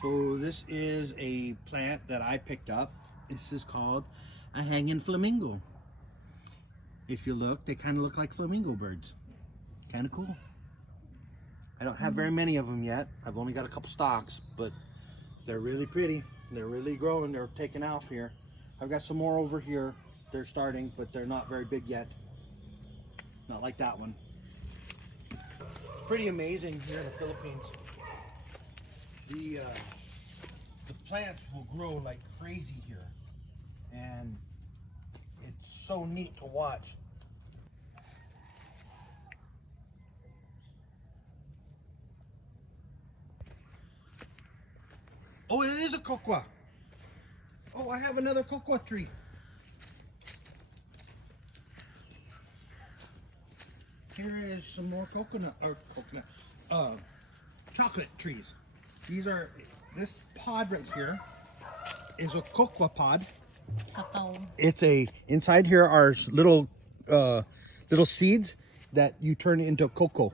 So this is a plant that I picked up. This is called a hanging flamingo. If you look, they kind of look like flamingo birds. Kind of cool. I don't have very many of them yet. I've only got a couple stalks, but they're really pretty. They're really growing. They're taking off here. I've got some more over here. They're starting, but they're not very big yet. Not like that one. Pretty amazing here in the Philippines. The plants will grow like crazy here, and it's so neat to watch. Oh, it is a cocoa. Oh, I have another cocoa tree. Here is some more chocolate trees. This pod right here is a cocoa pod. It's inside here are little seeds that you turn into cocoa.